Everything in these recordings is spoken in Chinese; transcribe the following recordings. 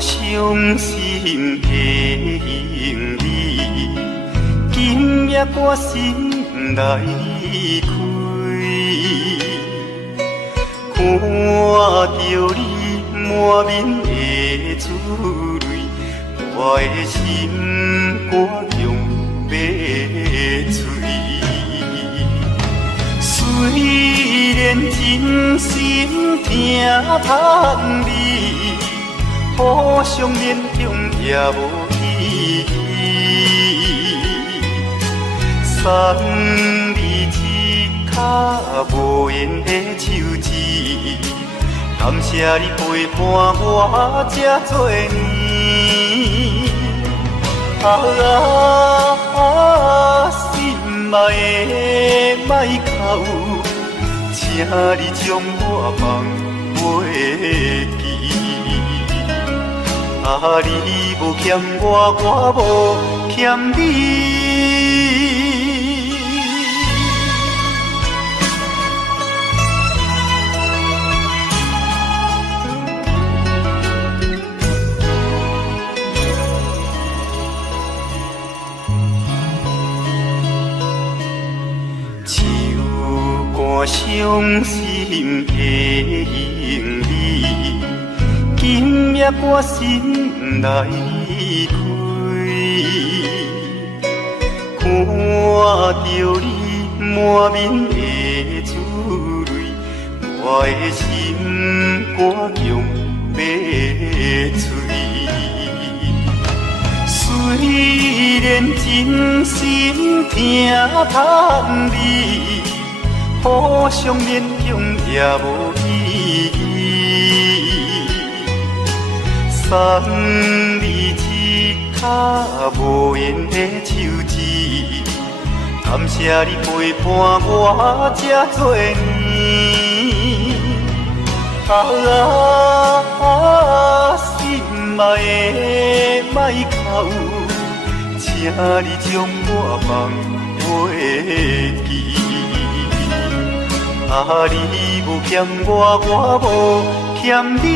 伤心的行李，今夜我心来开，看着你满面的珠泪，我的心肝强要碎。虽然真心疼痛你，互相勉强也无意义。送你一卡无言的手指，感谢你陪伴我这多年。心爱的莫哭，请你将我放袂记。你无欠我，我无欠你。伤心的行李，今夜我心来开，看着你满面的珠泪，我的心肝强要碎。虽然真心疼痛你，互相勉强也无意义。送你一卡无言的手指，感谢你陪伴我这多年。心爱的莫哭，请你将我放袂记。你无欠我，我无欠你。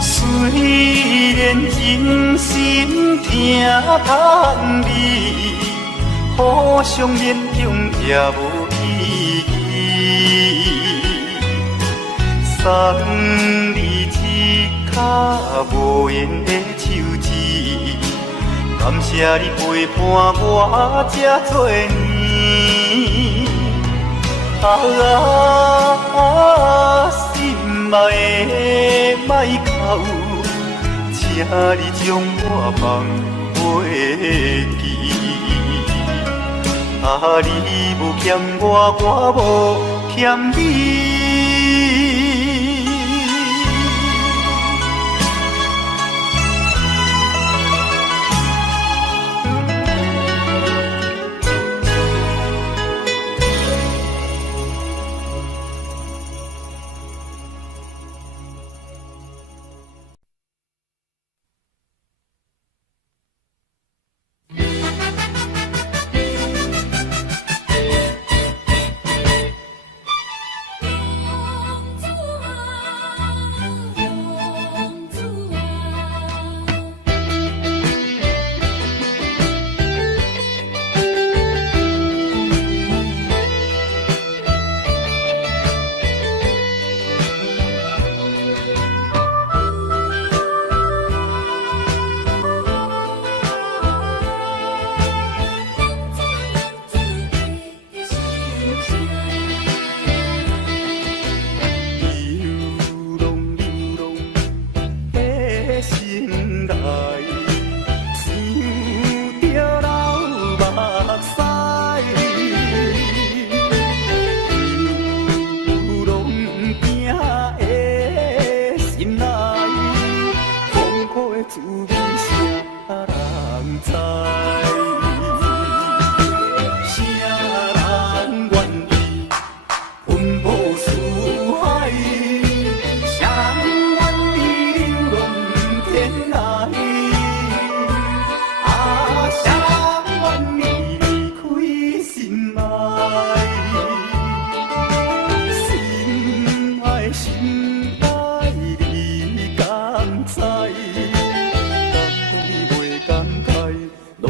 虽然真心疼痛你，互相勉强也无意义。送你一卡无言的手指，感谢你陪伴我这多年。心爱的莫哭，请你将我放袂记。你无欠我，我无欠你。人知。啥人愿意奔波四海？啥人愿意流浪天涯？啊，啥人愿意离开心爱？心爱心爱，你敢知？敢讲袂感慨，浪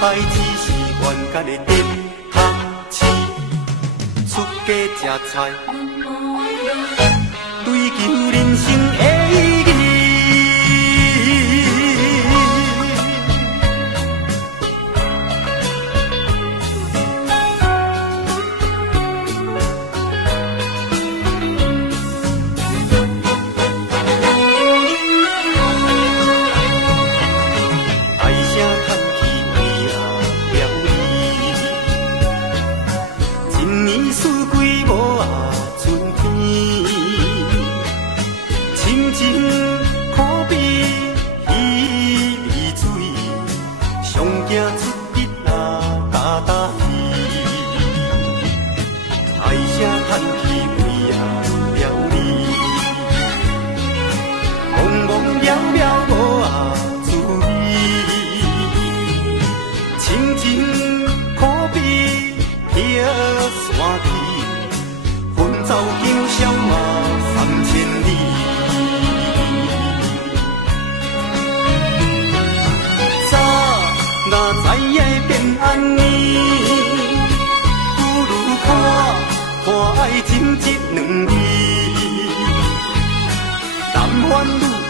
代志是冤家的电读市，出家吃菜，追求人生的意义。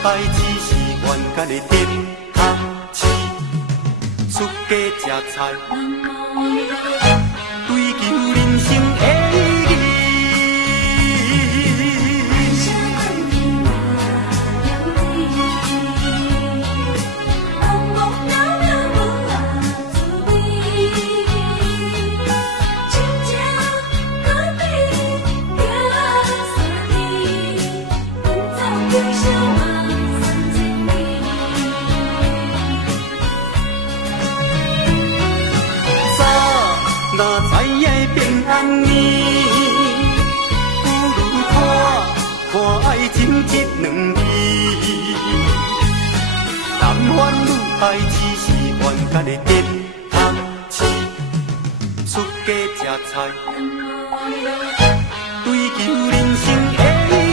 代志是冤家的电读市，出家吃菜，追求人生的意义。代志是冤家的电读市，出家吃菜，追求人生的意义。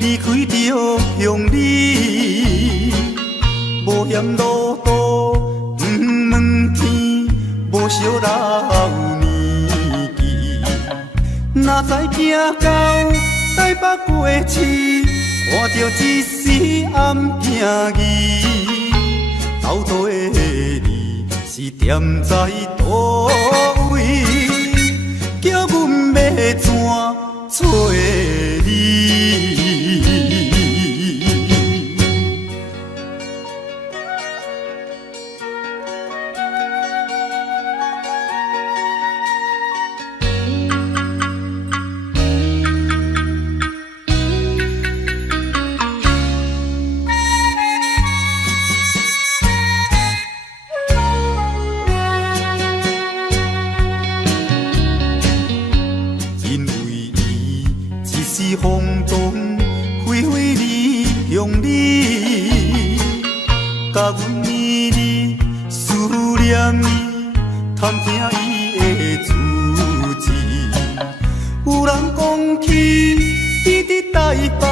离开着乡里，无嫌路途不问天，无惜老年纪。哪知行到台北过市，看着一时暗行意。斗底你是踮在倒位，叫阮要怎找你？风动飞飞离乡里，甲阮绵绵思念伊，探听伊的足迹。有人讲起伊伫台北，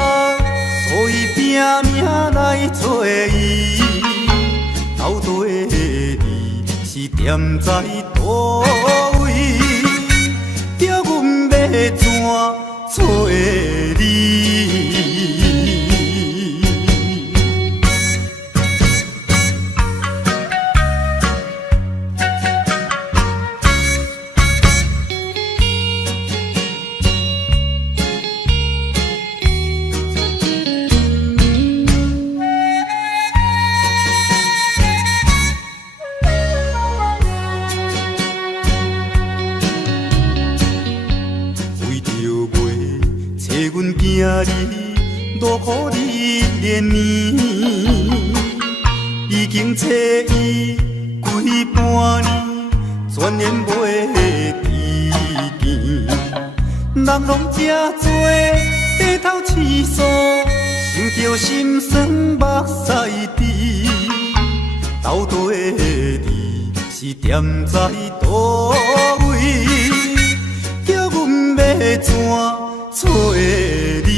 所以拼命来找伊。斗底你是踮在倒位，叫阮要怎找你？你，落雨你连年，已经找伊几半年，全然袂知见。人拢这多，低头饲素，想着心酸目屎滴。斗地里是踮在倒位，叫阮要怎找你？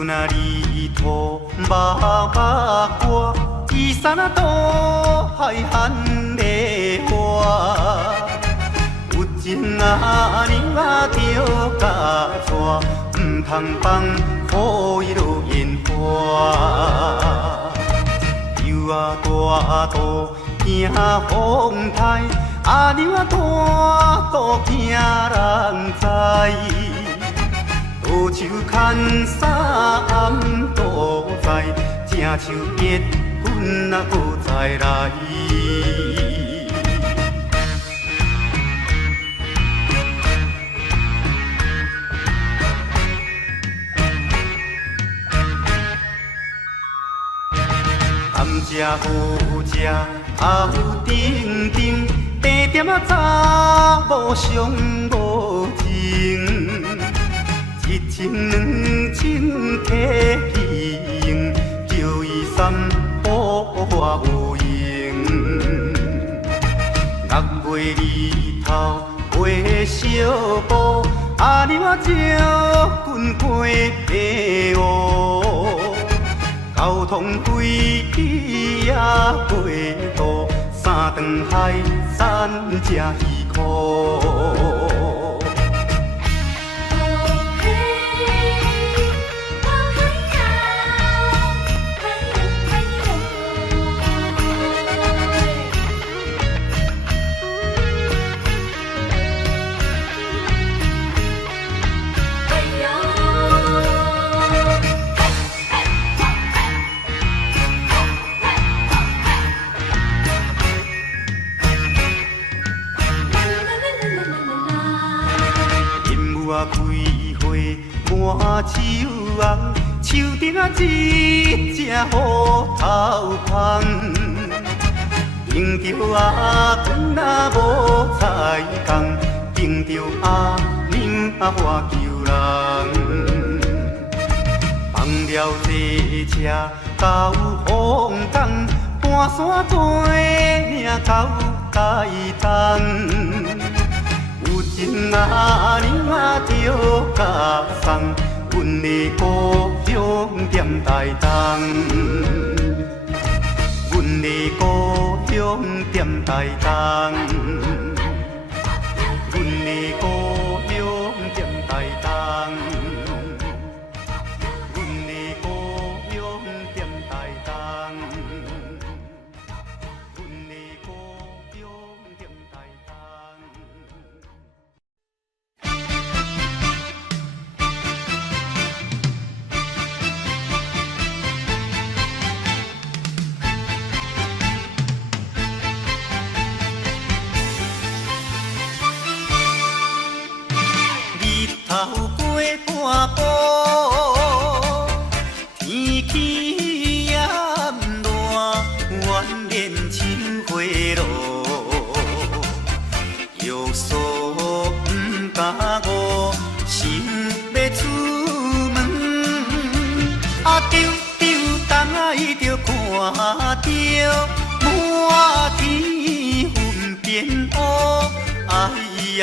春啊，里土麻麻歌，伊山啊多海含的花。有情啊，娘啊着甲娶，唔通放予伊落烟花。油啊大肚惊风台，阿娘啊大肚惊人知。倒手牵衫暗倒在，正像结婚啊，搁再来。甘蔗好食，头顶顶，茶点啊查某上无情。一情两情摕去用，叫伊三宝我有用。6月日头月小布，阿娘啊招棍过白乌。交通费也过度，3顿海产才2箍。满手红，手顶啊一只虎头芳，迎着阿公啊无彩工，迎着阿娘啊我求人，放了这车到风港，半山做命到台东。有情啊，娘啊着甲送，阮的故乡踮台东，阮的故乡踮台东，阮的故乡踮台东，阮的故乡踮台东，阮的故乡踮台东。头过半步，天气炎热，怨念秋花落，约束不敢误，想要出门，啊丢丢东来着看着满天云变乌，哎呀！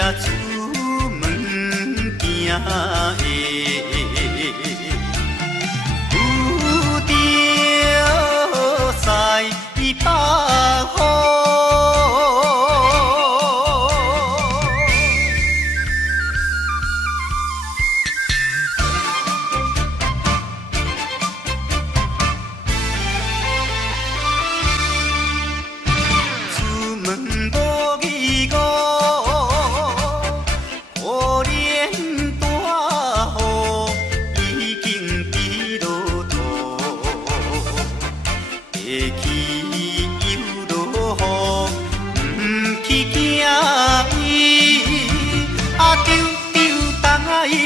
有着西北风。出门无义务。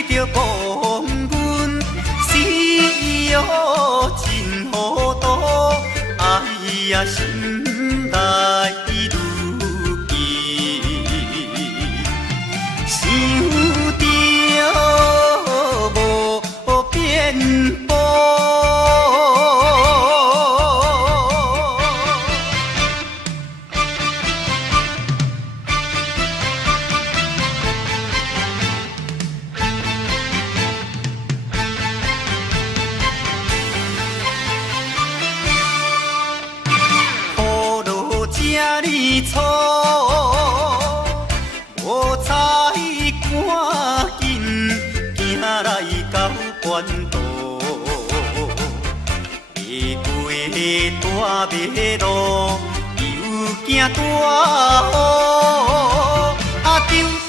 着讲阮死哟真糊涂，哎呀心内如记，想着无变步。这呢粗，无彩赶紧行来到关渡，未过大马路，又惊大雨，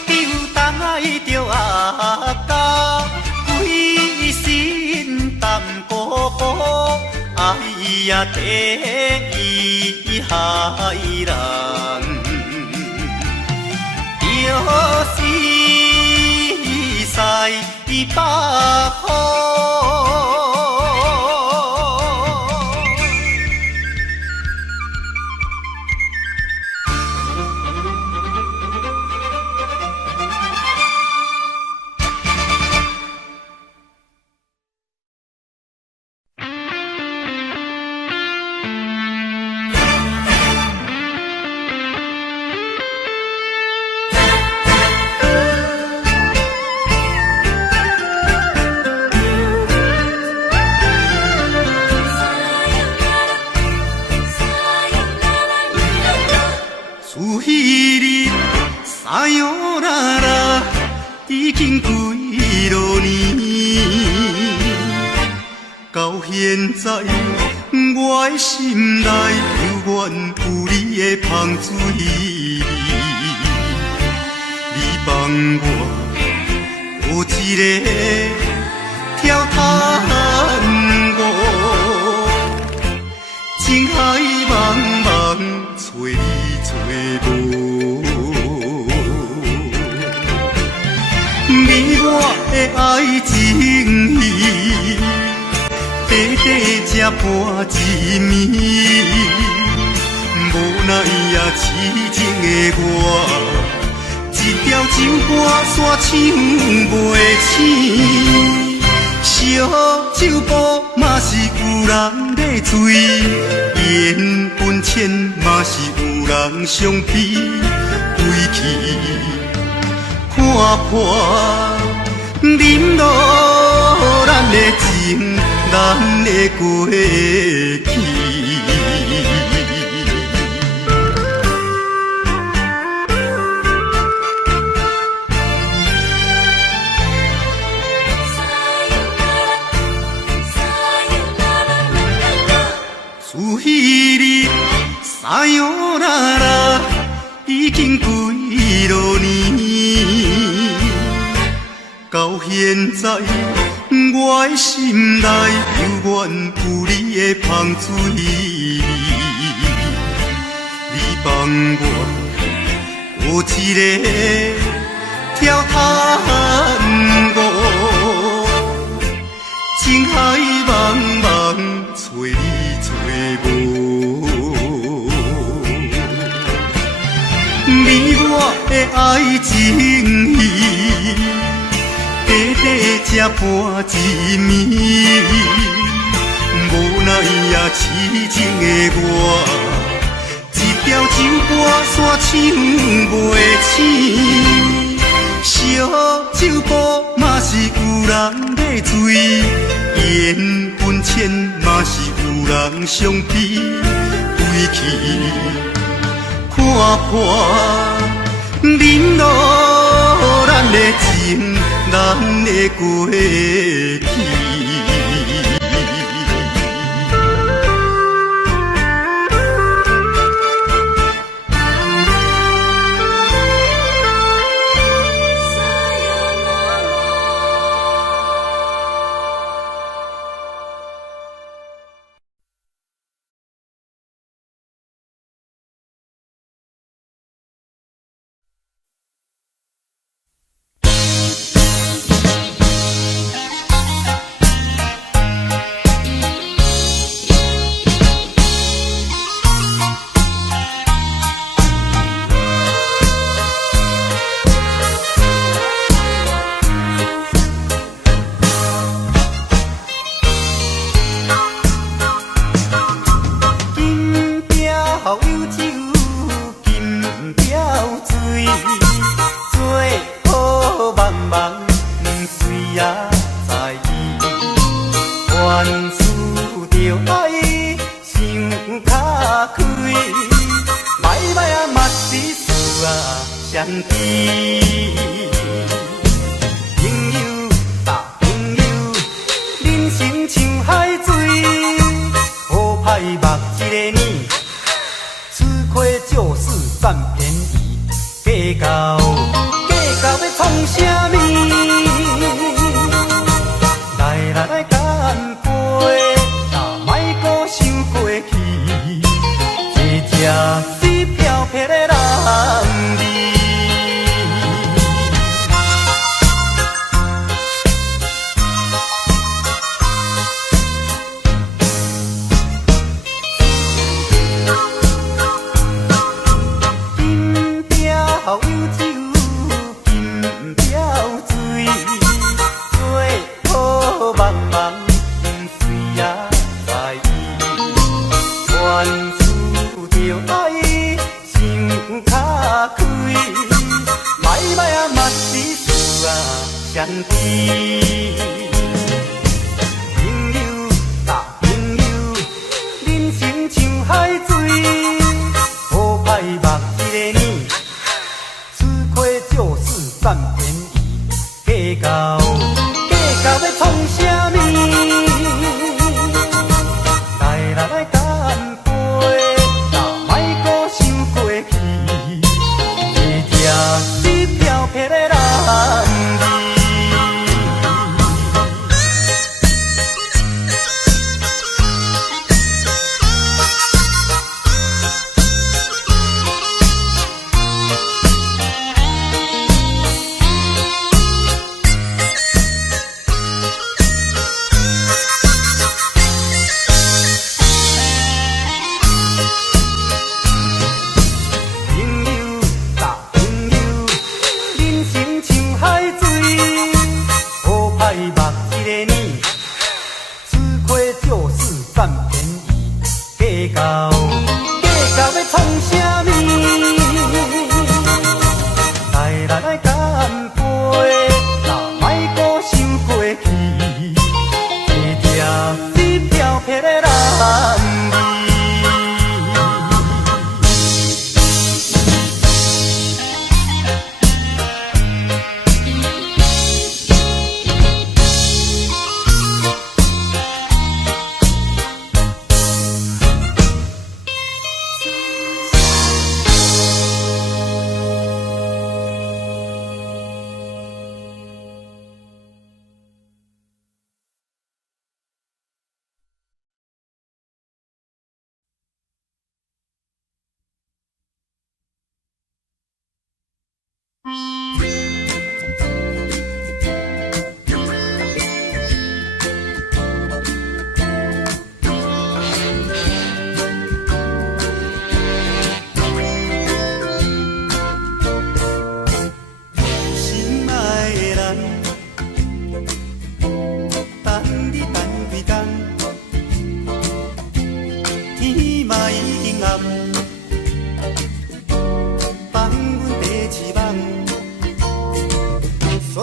丢东来着家，规身淡薄薄，哎呀，第一害人，着是西北风。已经几落年，到现在我的心内犹原有你的香水味。你帮我有一个跳探戈，情海茫茫找你找无。你我的爱情戏，短短才半一暝，无奈也痴情的我，一条情歌线唱袂醒。烧酒煲嘛是有人在醉，缘分浅嘛是有人伤悲，归去。看破，忍落咱的情，咱的过去。自彼日撒哟啦啦，已经几落年。到现在，我的心内犹原有你的香水味。你帮我有一个跳探戈，情海茫茫找你找无。你我的爱情戏，短短才半一暝，无奈也痴情的我，一条情歌线唱袂醒。烧酒煲嘛是有人在醉，缘分浅嘛是有人伤悲，归去看破，忍落咱的情，咱的过去。相知。朋友搭朋友，人生像海水，好歹目一个年，吃亏就是占便宜，计较要创啥物？来干杯，哪莫搁想过去，这才是漂泊的人儿。金雕有酒，金雕水，做好茫茫水也在意，全厝着爱想较开，歹歹啊嘛是事啊相知。朋友搭朋友，人生像海水，好歹目一个年，吃亏就是占便宜，计较要创啥物？来干杯，哪莫搁想过去，这才是漂泊的人儿。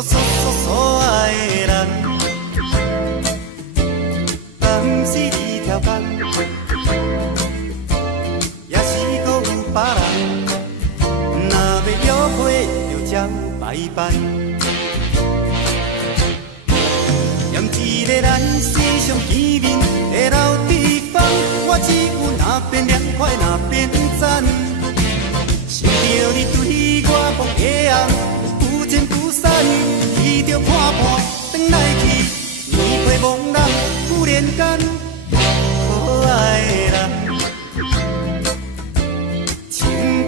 所爱的人，敢是你条工，也是搁有别人。若要约会，就将摆办。念一个咱世上见面的老地方，我只有那边凉快，那边赞。想着你对我望的红。不见不散，遇着看破，转来去，年岁茫然，忽然间，可爱的人，情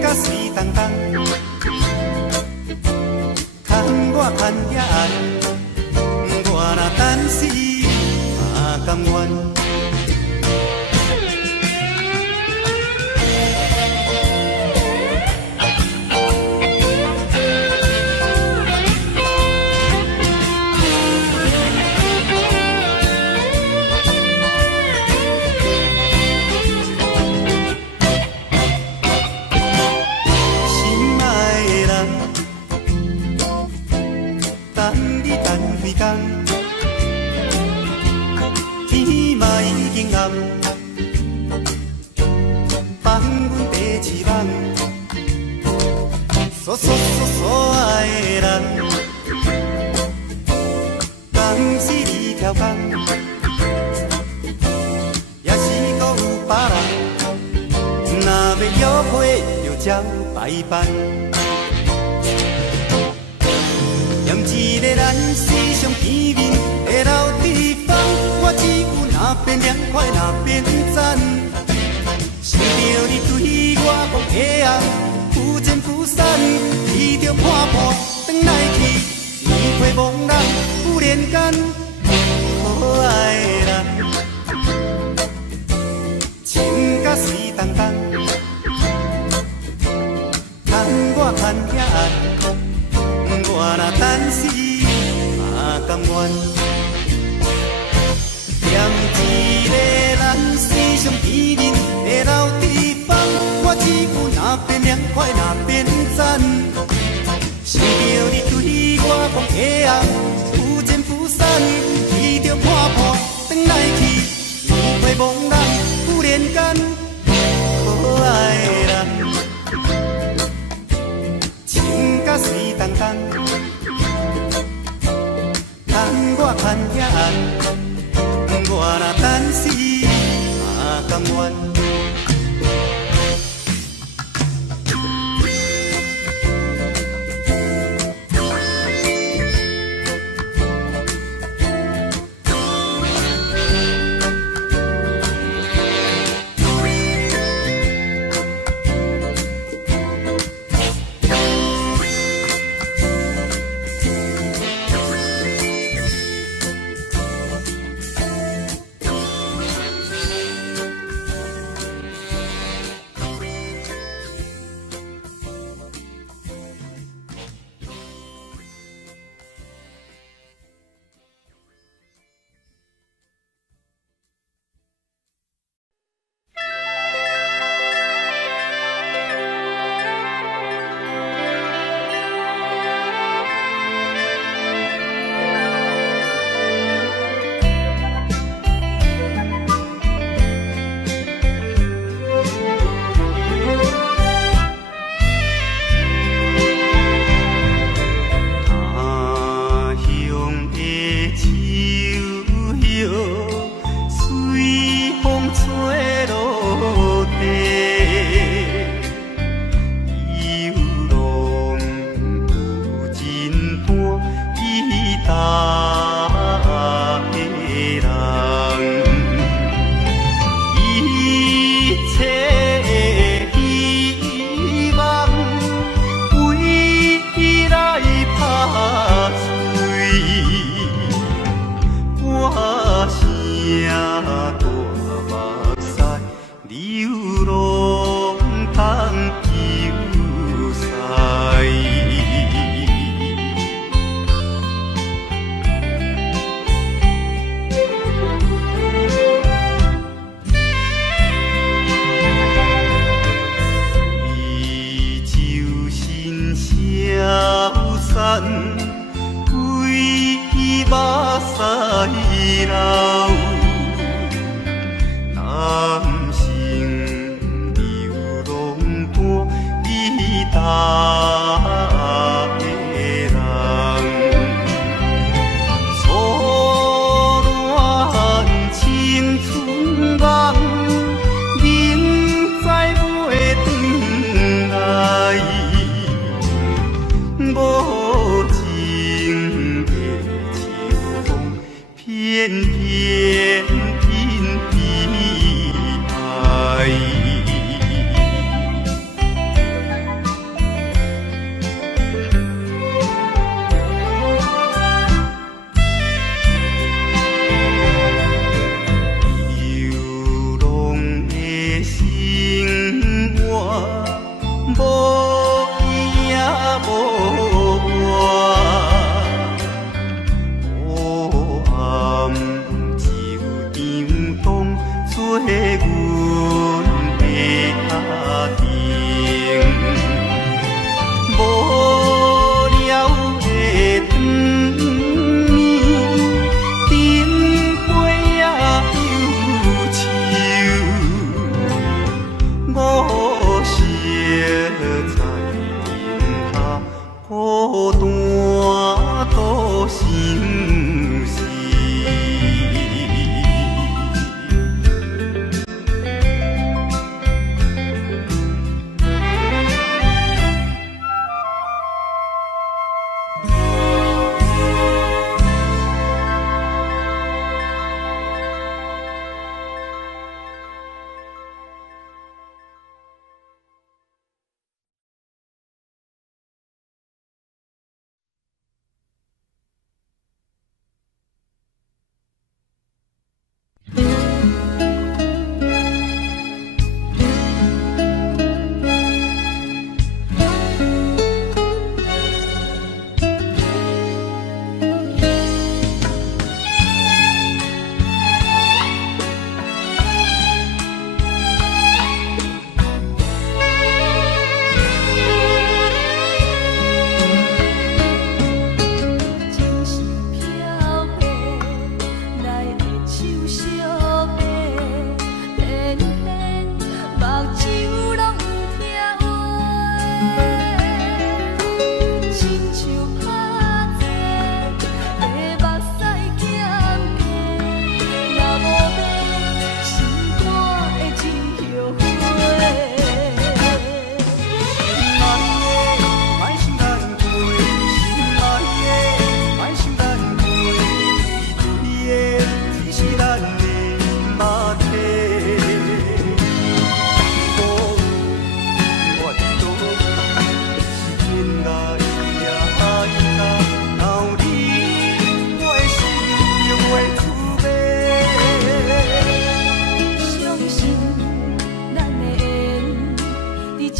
甲水动动，牵我牵也爱，我若等死嘛甘愿。等你的人，敢是一条江，也是搁有别人，若要约会就照排班。念一个咱时常见面的老地方，我只有那边凉快那边赞，想着你对我讲的红。不见不散，伊着看破转来去，年岁茫然不连间，可爱的人，情甲水重重，牵我牵遐暗，我若等死嘛甘愿。念一个咱时常见面的老地方，我只有那边凉快那边赞，想着你对我讲的红，不见不散，伊着看破转来去，年岁茫然不连间，可爱的人，情甲水重重，牵我牵遐暗。我若等死嘛甘愿。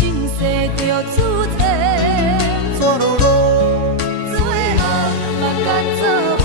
前世着注定，怎落落最后嘛敢做伙。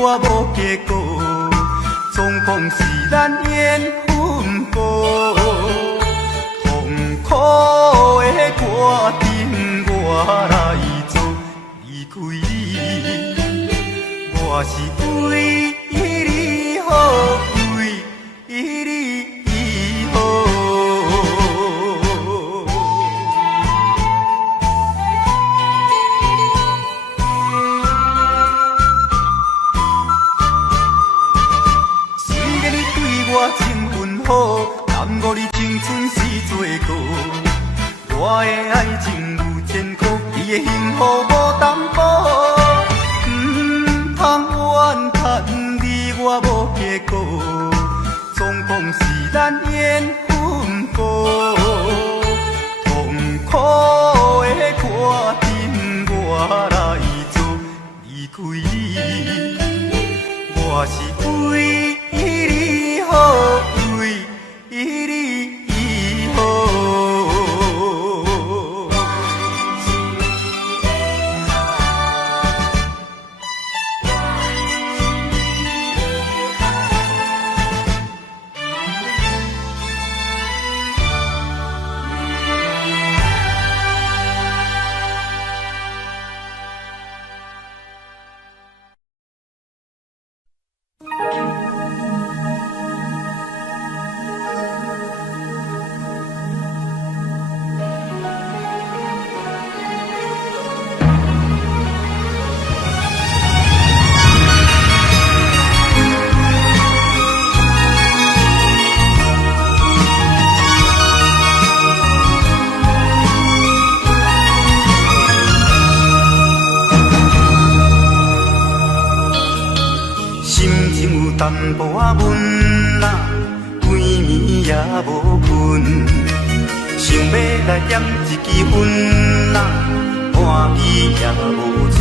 我无计结果，总共是咱缘分薄。痛苦的决定，我来做离开你，我是为你好，为你好。情分好，耽误你青春时做过。我的爱情有千苦，你的幸福无担保。通怨叹你我无结果，总共是咱缘分薄。痛苦的决定，我来做离开你，我是为你好，为你好。淡薄仔闷啊，规暝也无困，想要来点一支烟啊，半支也无剩。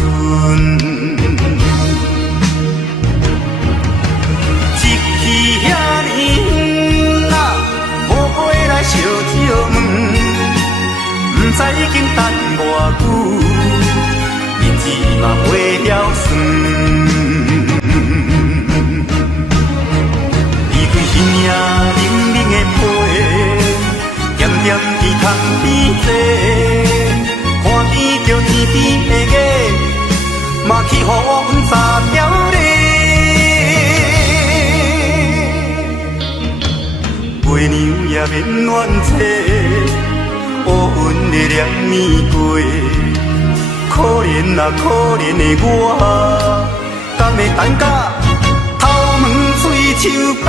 一去遐尼远啊，无飞来烧酒问，不知已经等偌久，日子嘛袂晓算。伊领冷冷的被，点点伫窗边坐，看见着天边的月，嘛去予阮三条犁。月娘也免怨嗟，乌云的念年过，可怜啊可怜的我，敢会等甲头毛水树白？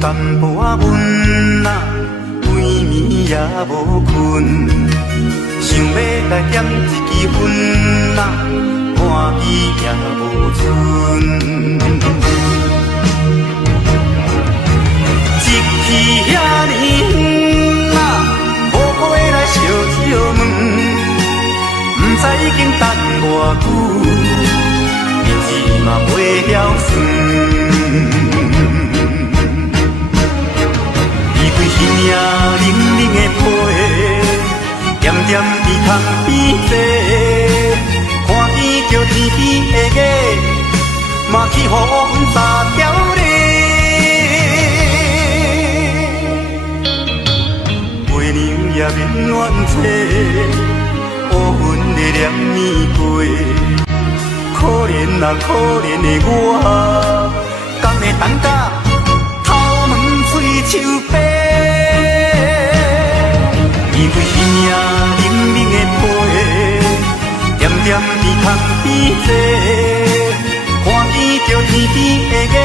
淡薄仔闷啊，规暝也无困，想要来点一支烟啊，半支也无剩。一去遐尼远啊，无飞来烧酒问，不知已经等偌久，日子嘛袂晓算。伊领冷冷的被，点点伫窗边坐，看见着天边的月，嘛去予阮三条犁。月娘也免怨嗟，乌云的念年过，可怜啊可怜的我，敢会等甲头毛水树白？伊为伊领冷冷的被，点点伫窗边坐，看见着天边的月，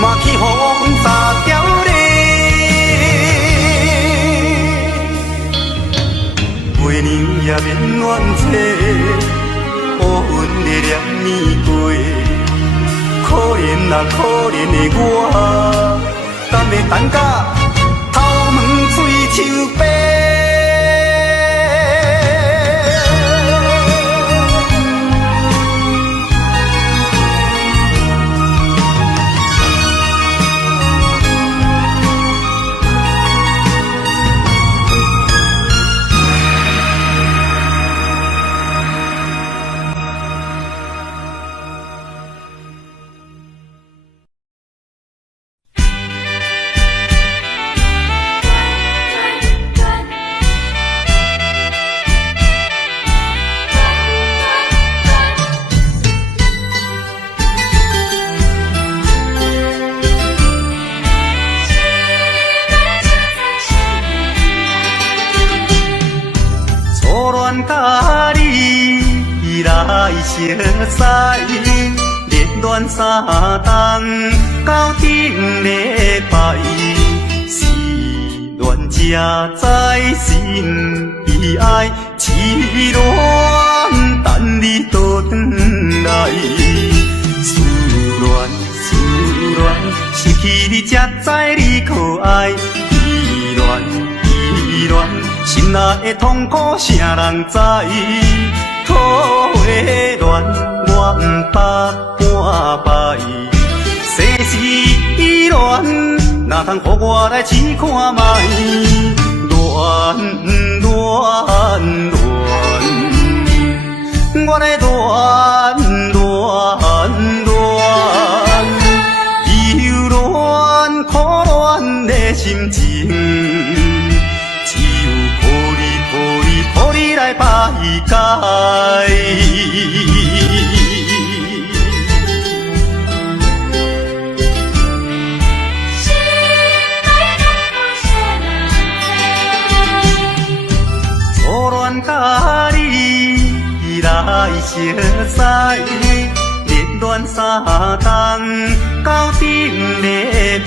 嘛去予阮三条犁。月娘也免怨嗟，乌云的念那可怜的我，敢会等甲头毛嘴抽白？甲你来相识，恋恋三冬到顶礼拜，是恋才知心悲哀，痴恋等你倒转来，思恋失去你才知你可爱，依恋。心内的痛苦，啥人知？土的恋，我不捌半摆。世事恋，哪通予我来试看卖？恋，我来恋，忧恋苦恋的心情。予你来排解。初恋甲你来相识，恋恋三冬到顶礼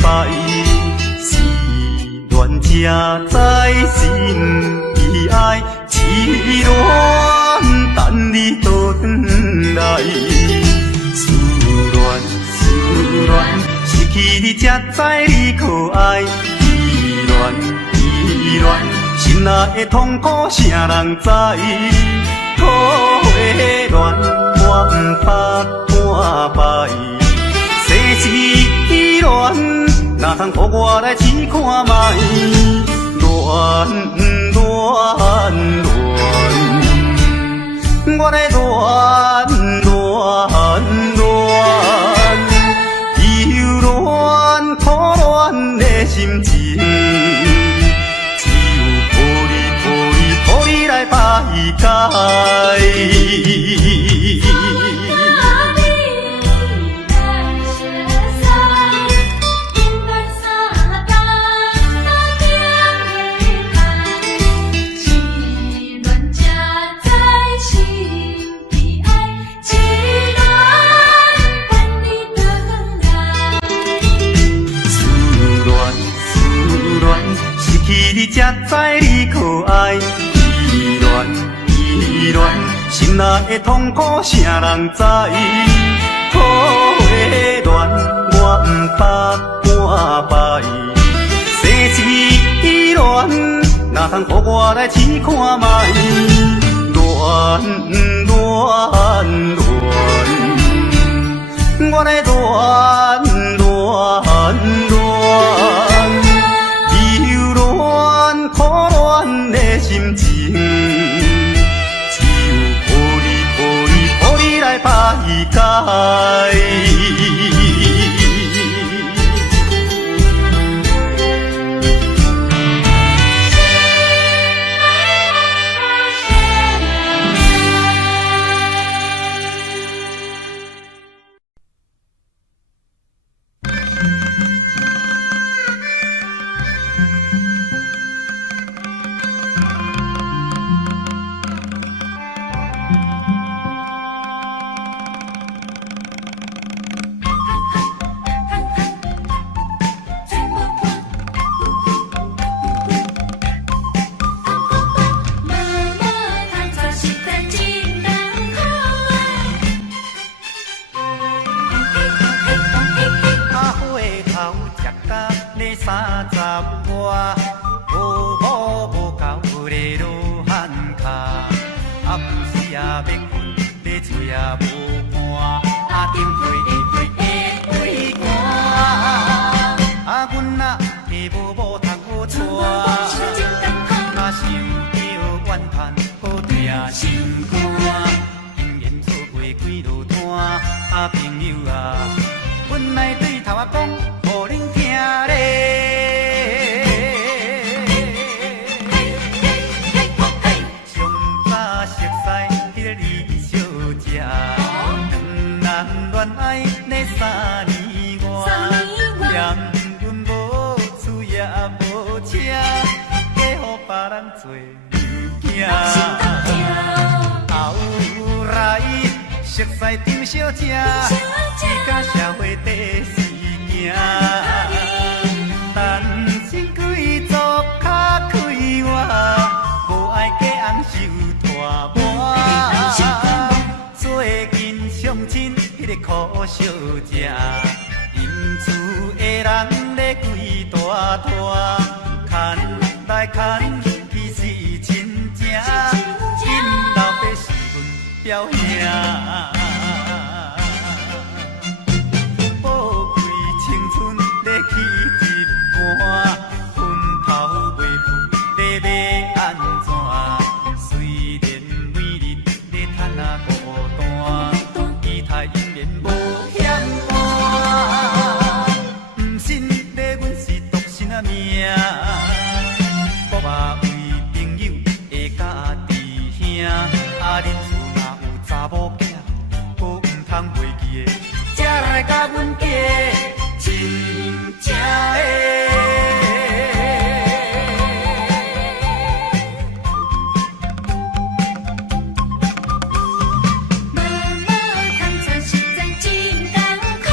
拜，是恋才知心悲哀。痴恋等你倒转来，思恋失去你才知你可爱，依恋心内的痛苦啥人知？土的恋我不捌半摆，世事恋哪通予我来试看卖？我来恋，忧恋苦恋的心情，只有予你来排解。你才知你可爱，依恋心内的痛苦啥人知？土的恋我不捌半摆，世事恋哪通予我来试看卖？恋，我来苦恋的心情，只有予你来排解。无伴，金花会会花。阮啊下无某通好娶，若想着怨叹好痛心肝。姻缘错过几落摊，朋友啊，阮来对头仔讲，互恁听咧。上早熟悉迄个李小姐，两人恋爱那3年外，嫌阮无厝也无车，嫁予别人做牛囝。后来熟悉张小姐，只甲社会第四行，单身贵族较快活，无爱嫁翁受拖磨。最近相亲迄个苦小姐，因厝的人咧规大摊，牵来牵去是亲情，因老爸是阮表兄。宝贵青春咧去一半，昏头袂赴咧要安怎？虽然每日咧趁啊孤单，期待姻缘无险案。毋信咧阮是独身仔命，我嘛为朋友会甲弟兄。恁厝若有查某囝，无毋通袂记的，才来甲阮嫁真正的。妈妈通常实在真艰苦。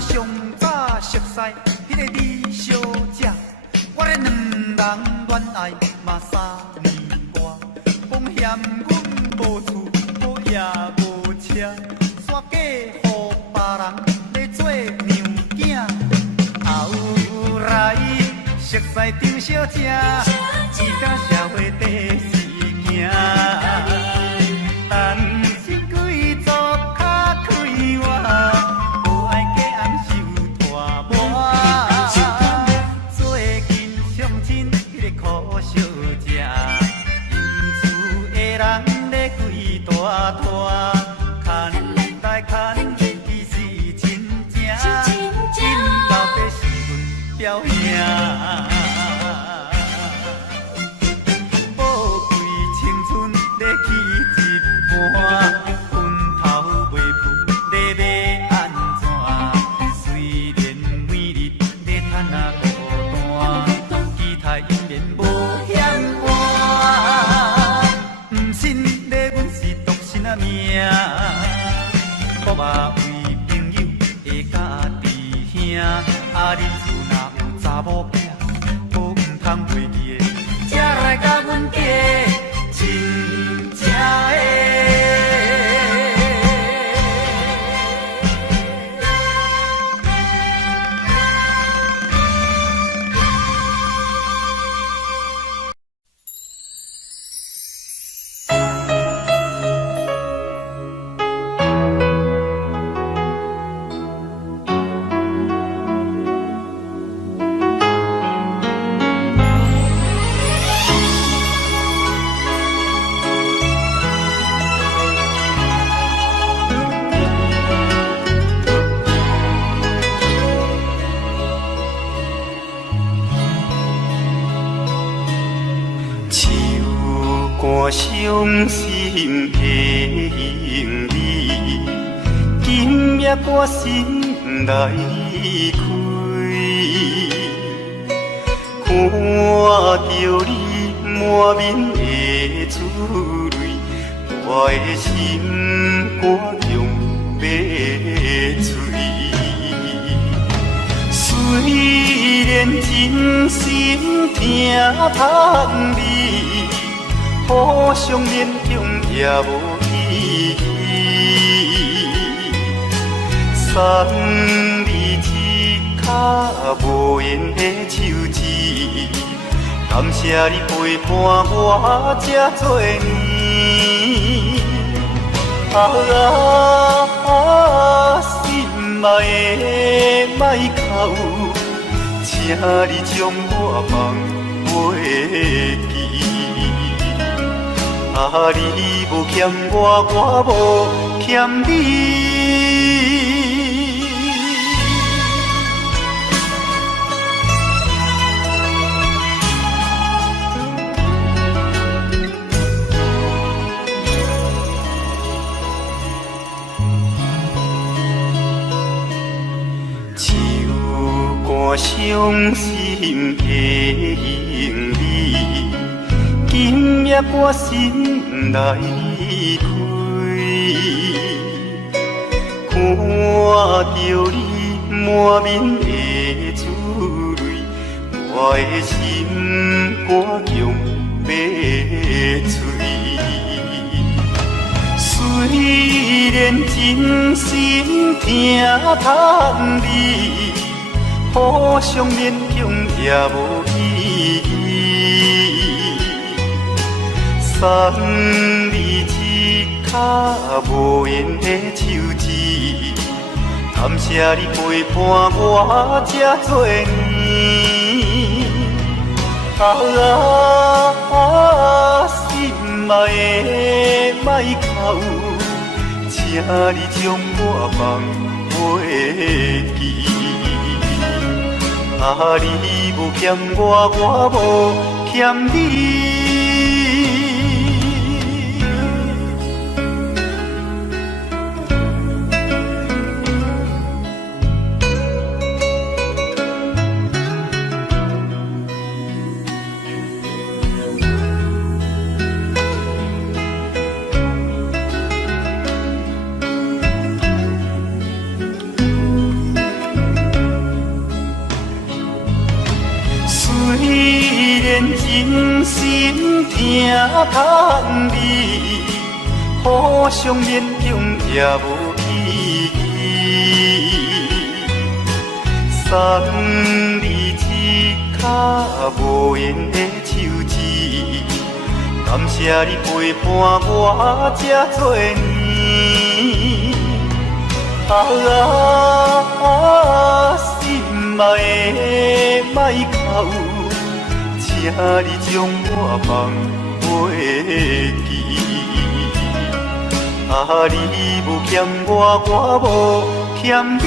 上早熟悉迄个李小姐，我咧两人恋爱嘛3年外，讲嫌阮无厝无也无车，煞嫁予别人咧做娘囝。后来熟悉张小姐，只甲社会第四行，单身贵族较快活，无爱嫁翁受拖磨。最近相亲迄个苦小姐，因厝的人咧规大摊，牵来牵去是亲情，因老爸是阮表兄。宝贵青春咧去一半，昏头袂赴咧要安怎？虽然每日咧趁啊孤单，期待姻缘无险案。毋信咧阮是独身仔命，我嘛为朋友会甲弟兄。恁厝若有查某囝，无毋通袂记的，才来甲阮嫁真正的。伤心的行李，今夜我心来开，看着你满面的珠泪，我的心肝用要碎。虽然真心疼痛你，互相勉强也无意义。送你一脚无缘的手指，感谢你陪伴我这多年。心爱的莫哭，请你将我放袂记。你无欠我，我无欠你。伤心的行李，今夜我心内开，看着你满面的珠泪，我的心肝强要碎。虽然真心疼痛你。互相勉强也无意义，送你一卡无言的手指，感谢你陪伴我这多年。心爱的莫哭，请你将我放袂记。你无欠我，我无欠你。虽然真心疼痛你，互相勉强也无意义。送你一卡无言的手指，感谢你陪伴我这多年。心爱的莫哭，请你将我放袂记。你无欠我，我无欠你。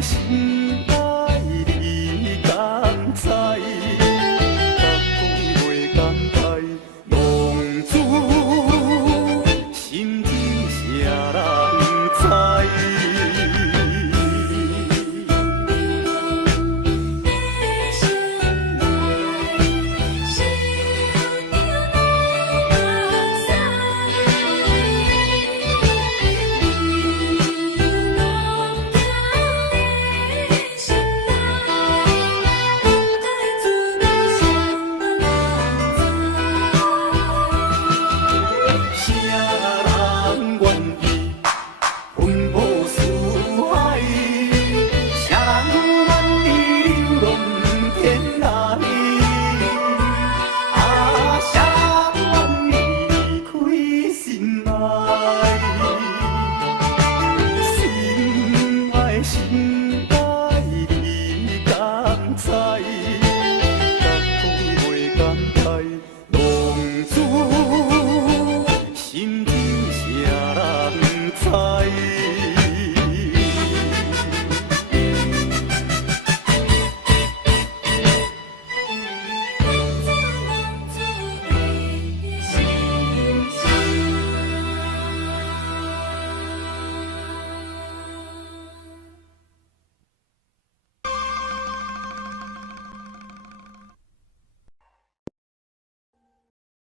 心爱你敢知？甲讲袂感慨，浪子心情啥人知？心爱你敢知？甲讲袂感慨，浪子心情啥人知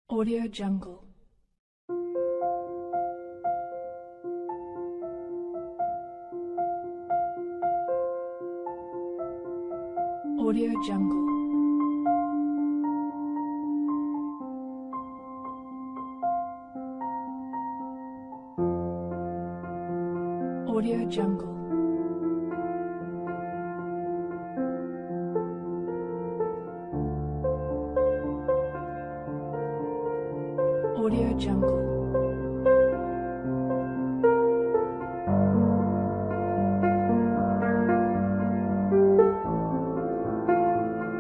？Audio Jungle. Audio Jungle. Audio Jungle. Audio Jungle.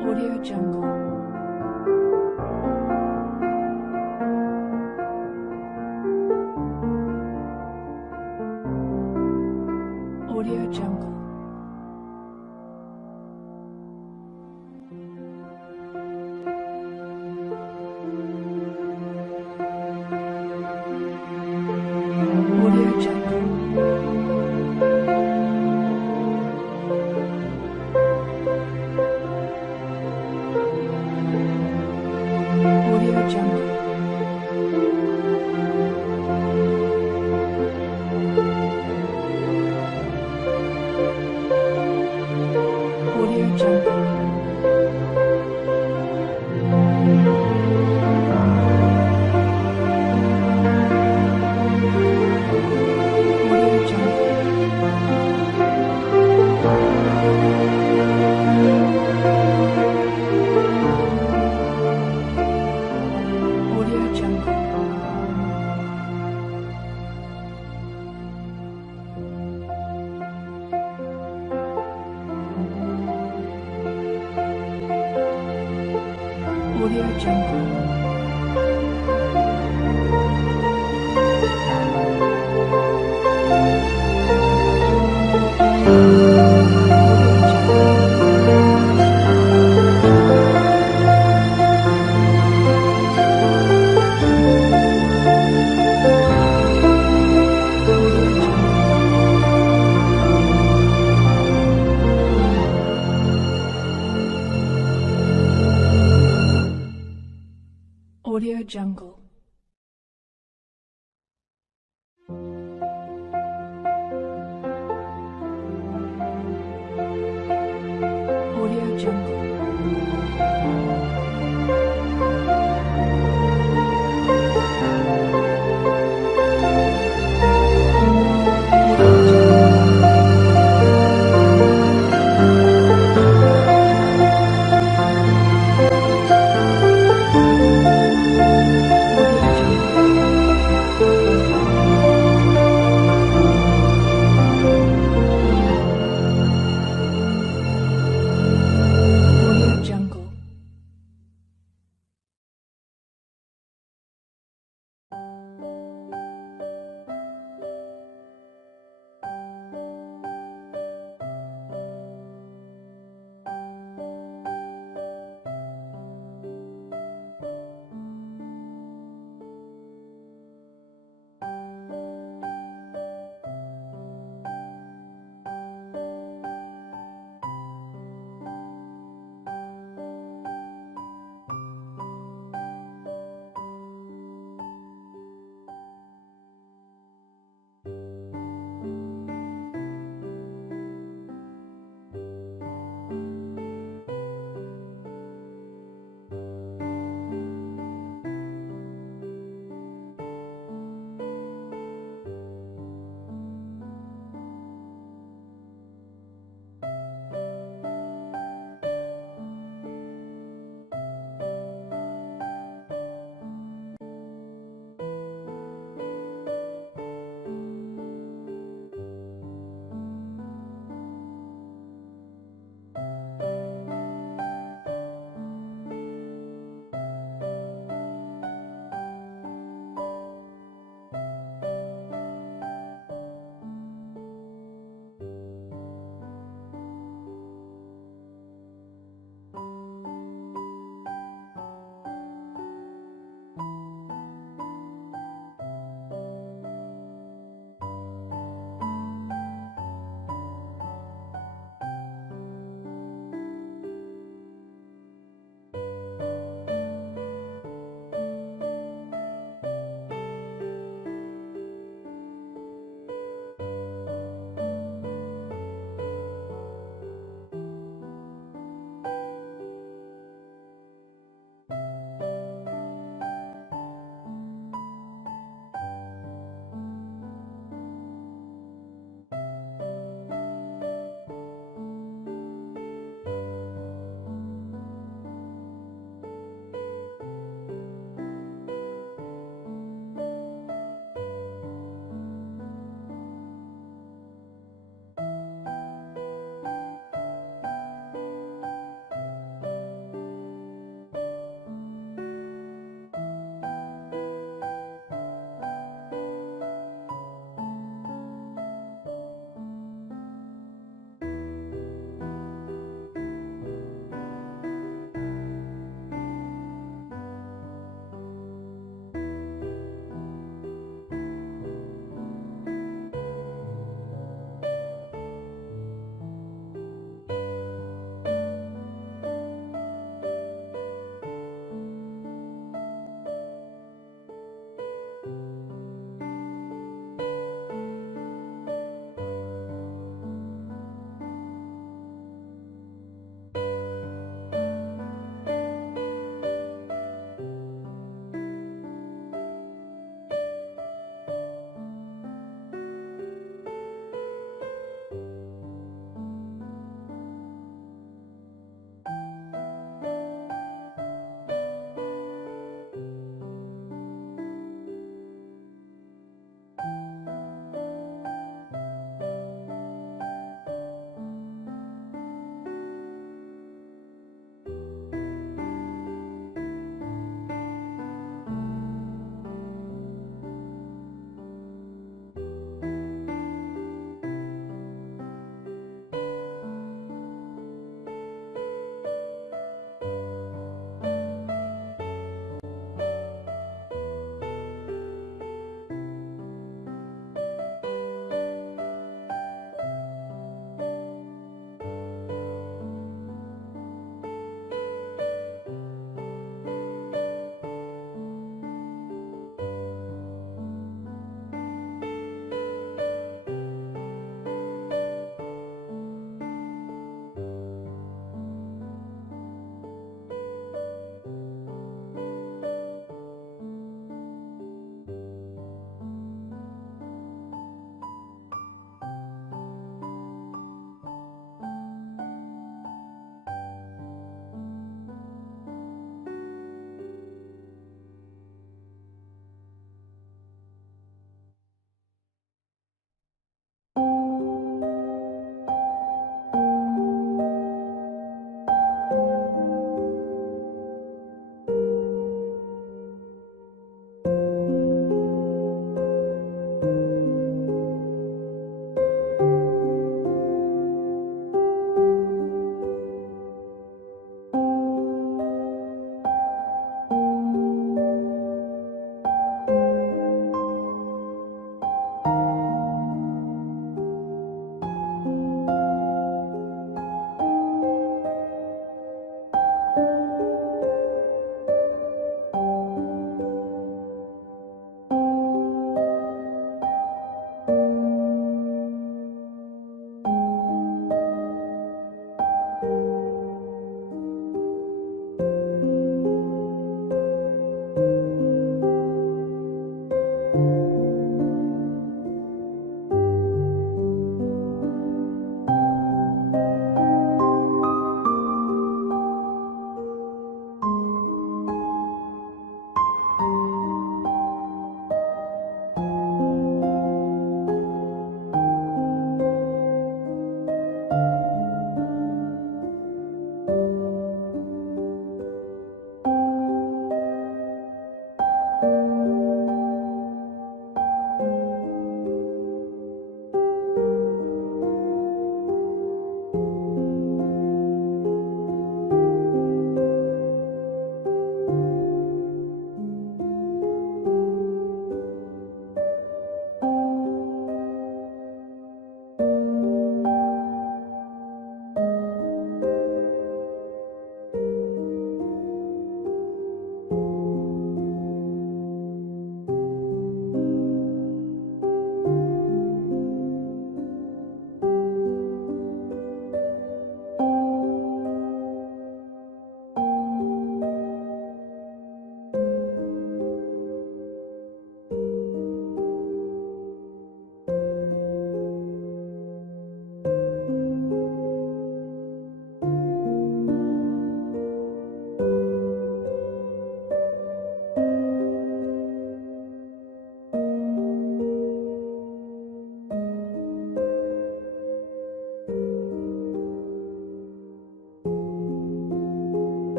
Audio Jungle. Audio Jungle. Audio Jungle. Audio Jungle. Audio Jungle. Audio Jungle. Audio Jungle. Audio Jungle. Audio Jungle. Audio Jungle.